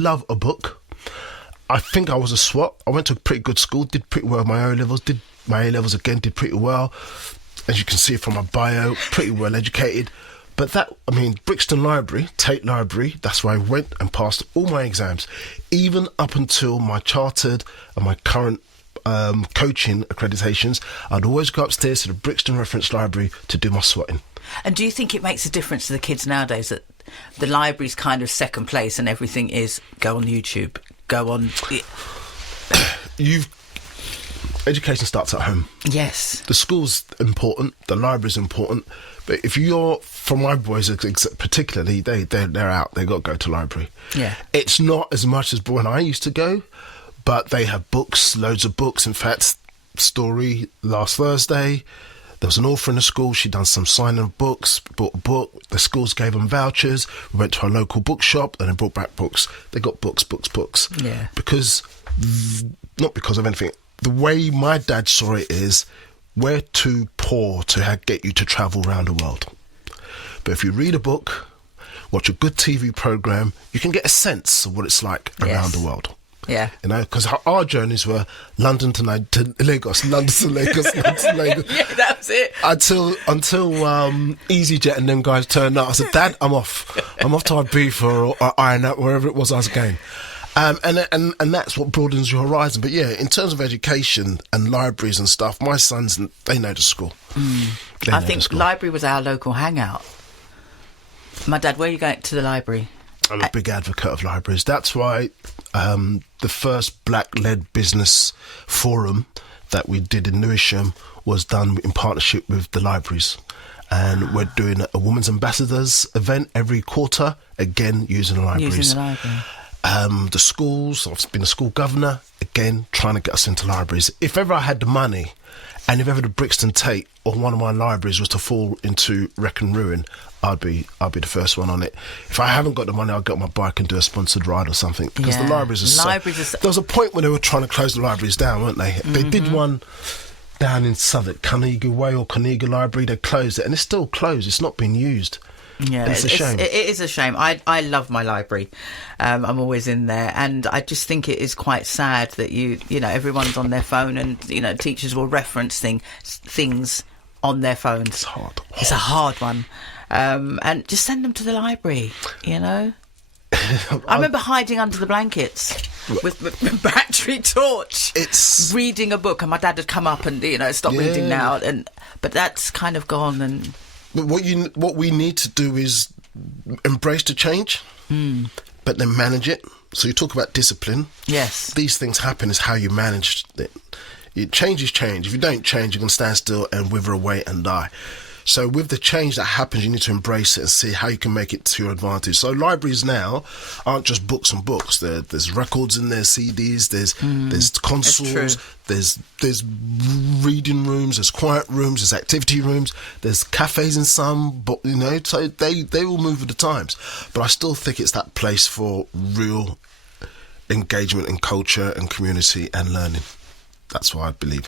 love a book. I think I was a SWAT. I went to a pretty good school, did pretty well in my O-levels, did my A-levels again, did pretty well. As you can see from my bio, pretty well educated. But Brixton Library, Tate Library, that's where I went and passed all my exams, even up until my chartered and my current coaching accreditations. I'd always go upstairs to the Brixton Reference Library to do my swatting. And do you think it makes a difference to the kids nowadays that the library's kind of second place and everything is go on YouTube, go on... Education starts at home. Yes. The school's important, the library's important, but if you're, for my boys particularly, they're out, they've got to go to library. Yeah. It's not as much as when I used to go, but they have books, loads of books. In fact, story last Thursday, there was an author in the school, she'd done some signing of books, bought a book, the schools gave them vouchers, we went to our local bookshop and they brought back books. They got books. Yeah. Not because of anything. The way my dad saw it is, we're too poor to get you to travel around the world. But if you read a book, watch a good TV programme, you can get a sense of what it's like around the world. Yeah. You know, because our journeys were London to Lagos, London to Lagos, London to Lagos. Yeah, that was it. Until EasyJet and them guys turned up. I said, Dad, I'm off. I'm off to Ibiza or Iron Out, wherever it was I was going. And that's what broadens your horizon. But yeah, in terms of education and libraries and stuff, my sons, they know the school. I think library was our local hangout. My dad, where are you going to the library? I'm a big advocate of libraries. That's why the first black-led business forum that we did in Lewisham was done in partnership with the libraries. And we're doing a Women's Ambassadors event every quarter, again, using the libraries. The schools, I've been a school governor, again, trying to get us into libraries. If ever I had the money, and if ever the Brixton Tate or one of my libraries was to fall into wreck and ruin, I'd be the first one on it. If I haven't got the money, I'll get on my bike and do a sponsored ride or something. Because the libraries are there was a point when they were trying to close the libraries down, weren't they? They did one down in Southwark, Carnegie Way or Carnegie Library. They closed it, and it's still closed. It's not been used. Yeah, it's a shame. It is a shame. I love my library. I'm always in there, and I just think it is quite sad that you know everyone's on their phone, and you know teachers will reference things on their phones. It's hard. It's a hard one, and just send them to the library. You know, I remember hiding under the blankets with a battery torch, reading a book, and my dad had come up and stop reading now, but that's kind of gone and. But what we need to do is embrace the change, but then manage it. So you talk about discipline. Yes. These things happen is how you manage it. Change is change. If you don't change, you're going to stand still and wither away and die. So with the change that happens, you need to embrace it and see how you can make it to your advantage. So libraries now aren't just books and books. There's records in there, CDs, there's consoles, there's reading rooms, there's quiet rooms, there's activity rooms, there's cafes in some, but so they will move with the times. But I still think it's that place for real engagement in culture and community and learning. That's what I believe.